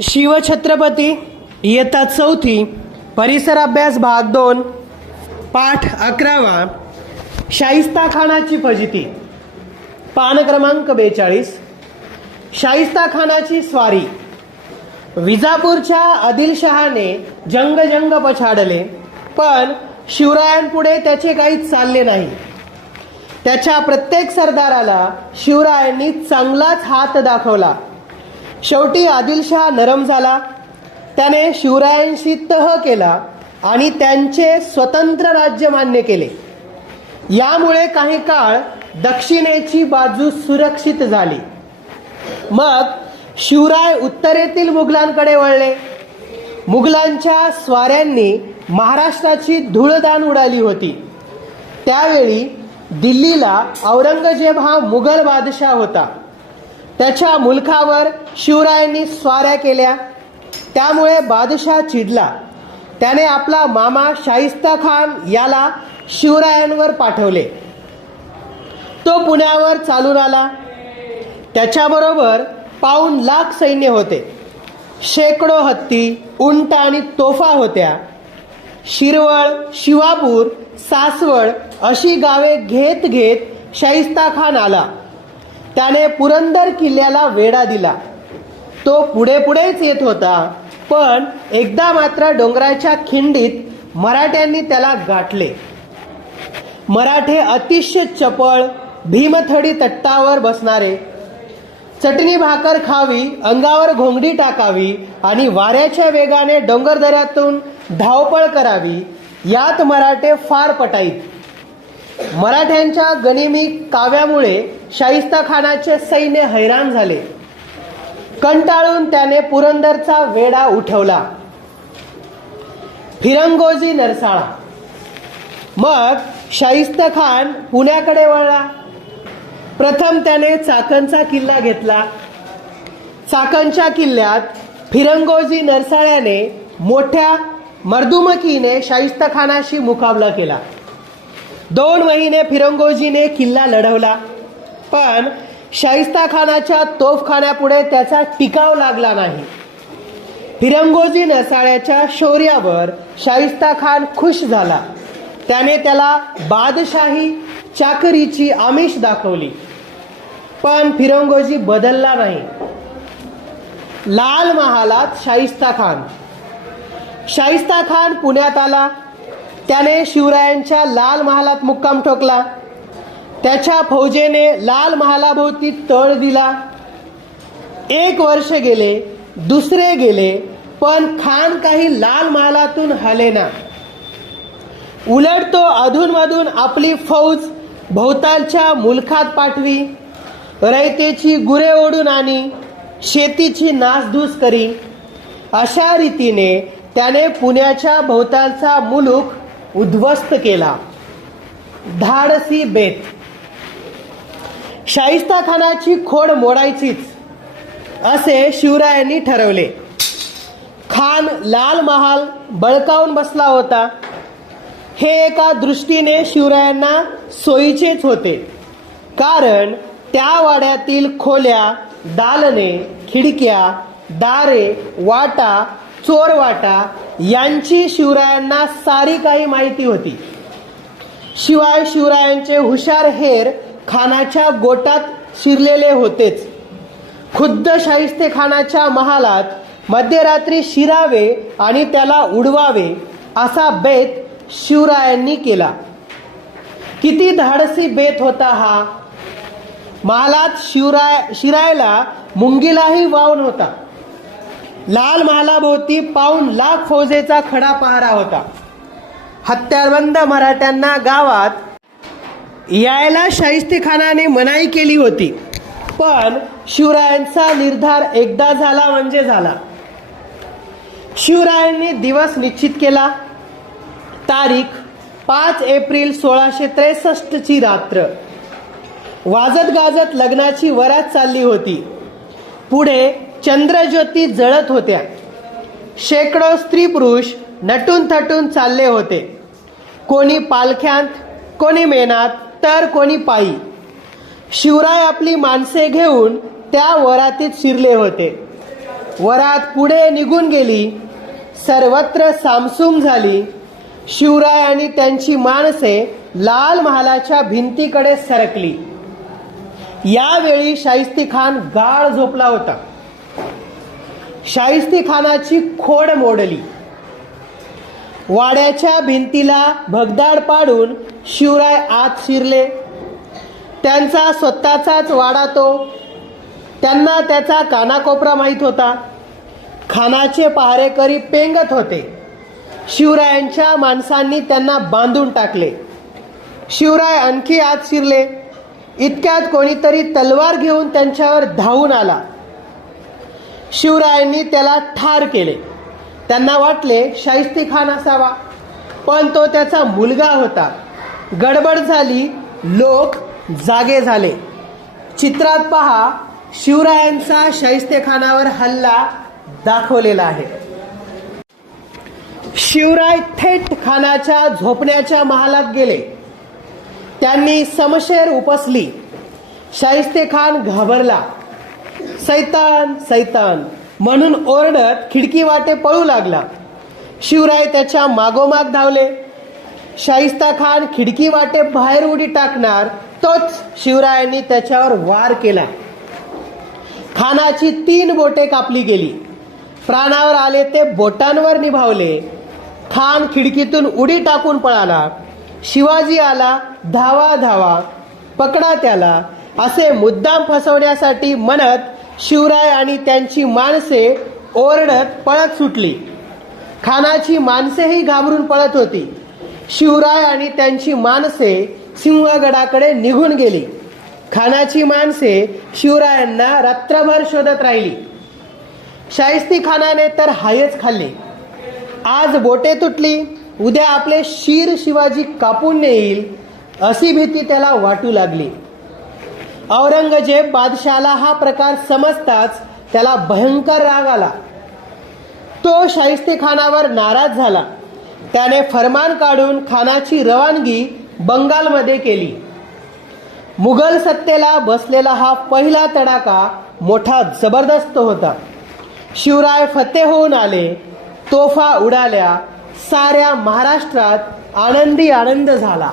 शिवछत्रपती इयत्ता चौथी परिसर अभ्यास भाग 2 पाठ 11वा शाहिस्ताखानाची फजिती पान क्रमांक 42 शाहिस्ताखानाची स्वारी। विजापूरच्या आदिलशहाने जंग पछाडले, पण शिवरायांपुढे त्याचे काहीच चालले नाही। त्याच्या प्रत्येक सरदाराला शिवरायांनी चांगलाच हात दाखवला। शेवटी आदिलशहा नरम झाला। त्याने शिवरायांशी तह केला आणि त्यांचे स्वतंत्र राज्य मान्य केले। यामुळे काही काळ दक्षिणेची बाजू सुरक्षित झाली। मग शिवराय उत्तरेतील मुघलांकडे वळले। मुघलांच्या स्वाऱ्यांनी महाराष्ट्राची धूळदाण उडाली होती। त्यावेळी दिल्लीला औरंगजेब हा मुघल बादशाह होता। त्याच्या मुलखावर शिवरायांनी स्वाऱ्या केल्या। त्यामुळे बादशाह चिडला। त्याने आपला मामा शाहिस्ताखान याला शिवरायांवर पाठवले। तो पुण्यावर चालून आला। त्याच्याबरोबर पाऊण लाख सैन्य होते। शेकडो हत्ती, उंट आणि तोफा होत्या। शिरवळ, शिवापूर, सासवड अशी गावे घेत घेत शाहिस्ताखान आला। त्याने पुरंदर किल्ल्याला वेढा दिला। तो पुढेच येत होता, पण एकदा मात्र डोंगराच्या खिंडीत मराठ्यांनी त्याला गाठले। मराठे अतिशय चपळ, भीमथडी तट्टावर बसणारे, चटणी भाकर खावी, अंगावर घोंगडी टाकावी आणि वाऱ्याच्या वेगाने डोंगरदऱ्यातून धावपळ करावी, यात मराठे फार पटाईत। मराठ्यांच्या गनिमी काव्यामुळे शाहिस्ताखानाचे सैन्य हैराण झाले। कंटाळून त्याने पुरंदरचा वेढा उठवला। फिरंगोजी नरसाळा। मग शाहिस्ताखान पुण्याकडे वळला। प्रथम त्याने चाकणचा किल्ला घेतला। चाकणच्या किल्ल्यात फिरंगोजी नरसाळ्याने मोठ्या मर्दुमकीने शाहिस्ताखानाशी मुकाबला केला। 2 महिने फिरंगोजीने किल्ला लढवला, पण शाहिस्ताखानाच्या तोफखान्यापुढे त्याचा टिकाव लागला नाही। फिरंगोजी नरसाळ्याच्या शौर्यावर शाहिस्ताखान खुश झाला। त्याने त्याला बादशाही चाकरीची आमिष दाखवली, पण फिरंगोजी बदलला नाही। लाल महालात शाहिस्ताखान पुण्यात आला। त्याने शिवरायांच्या लाल महालात मुक्काम ठोकला। त्याच्या फौजेने लाल महालाभोवती तळ दिला। 1 वर्ष गेले, दुसरे गेले, पण खान काही लाल महालातून हलेना। उलट तो अधूनमधून आपली फौज भोवतालच्या मुलखात पाठवी, रयतेची गुरे ओढून आणी, शेतीची नासधूस करी। अशा रीतीने त्याने पुण्याच्या भोवतालचा मुलूख उद्ध्वस्त केला। धाडसी बेत। शाहिस्ताखानाची खोड मोडायचीच, असे शिवरायांनी ठरवले। खान लाल महाल बळकावून बसला होता। हे एका दृष्टीने शिवरायांना सोयीचेच होते, कारण त्या वाड्यातील खोल्या, दालने, खिडक्या, दारे, वाटा, चोरवाटा यांची शिवरायांना सारी काही माहिती होती। शिवाय शिवरायांचे हुशार हेर खानाच्या गोटात शिरलेले होतेच। खुद्द शाहिस्तेखानाच्या महालात मध्यरात्री शिरावे आणि त्याला उडवावे असा बेत शिवरायांनी केला। किती धाडसी बेत होता हा! महालात शिरायला मुंगीलाही वाव नव्हता। लाल महालाभोवती पाऊण लाख फौजेचा खडा पहारा होता। हत्यारबंद मराठ्यांना गावात यायला शाहिस्तेखानाने मनाई केली होती, पण शिवरायांचा निर्धार एकदा झाला म्हणजे झाला। शिवरायांनी दिवस निश्चित केला। तारीख 5 एप्रिल 1663 ची रात्र। वाजत गाजत लग्नाची वरात चालली होती। पुढे चंद्रज्योती जळत होत्या। शेकडो स्त्री पुरुष नटून थटून चालले होते। कोणी पालख्यांत, कोणी मेनात, तर कोणी पायी। शिवराय आपली माणसे घेऊन त्या वरातीत शिरले होते। वरात पुढे निघून गेली. सर्वत्र सामसूम झाली. शिवराय आणि त्यांची माणसे लाल महालाच्या भिंतीकडे सरकली. यावेळी शाहिस्तेखान गाढ झोपला होता. शाहिस्तेखानाची खोड मोडली. वाड्याच्या भिंतीला भगदाड पाडून शिवराय आत शिरले. त्यांचा स्वतःचाच वाडा तो. त्यांना त्याचा कानाकोपरा माहीत होता. खानाचे पहारेकरी पेंगत होते. शिवरायांच्या माणसांनी त्यांना बांधून टाकले. शिवराय आणखी आत शिरले. इतक्यात कोणीतरी तलवार घेऊन त्यांच्यावर धावून आला. शिवरायांनी त्याला ठार केले. त्यांना वाटले शाहिस्तेखान असावा, पण तो त्याचा मुलगा होता. गडबड झाली. लोक जागे झाले. चित्रात पहा, शिवरायांचा शाहिस्तेखानावर हल्ला दाखवलेला आहे. शिवराय थेट खानाच्या झोपण्याच्या महालात गेले. त्यांनी समशेर उपसली. शाहिस्तेखान घाबरला. सैतान सैतान म्हणून ओरडत खिडकी वाटे पळू लागला. शिवराय त्याच्या मागोमाग धावले. शाहिस्तेखान खिडकी वाटे बाहेर उडी टाकणार तोच शिवरायांनी त्याच्यावर वार केला. खानाची 3 बोटे कापली गेली. प्राणावर आले ते बोटांवर निभावले. खान खिडकीतून उडी टाकून पळाला. शिवाजी आला. धावा धावा, पकडा त्याला, असे मुद्दाम फसवण्यासाठी म्हणत शिवराय आणि त्यांची माणसे ओरडत पळत सुटली. खानाची माणसेही घाबरून पळत होती. शिवराय आणि त्यांची माणसे सिंहगडाकडे निघून गेली. खानाची माणसे शिवरायांना रात्रभर शोधत राहिली. शाहिस्तेखानाने तर हायच खाल्ले. आज बोटे तुटली, उद्या आपले शीर शिवाजी कापून नेईल अशी भीती त्याला वाटू लागली. औरंगजेब बादशाला हा प्रकार समजताच त्याला भयंकर राग आला. तो शाहिस्तेखानावर नाराज झाला. त्याने फरमान काढून खानाची रवानगी बंगालमध्ये केली. मुघल सत्तेला बसलेला हा पहिला तडाखा मोठा जबरदस्त होता. शिवराय फतेह होऊन आले. तोफा उडाल्या. साऱ्या महाराष्ट्रात आनंदी आनंद झाला.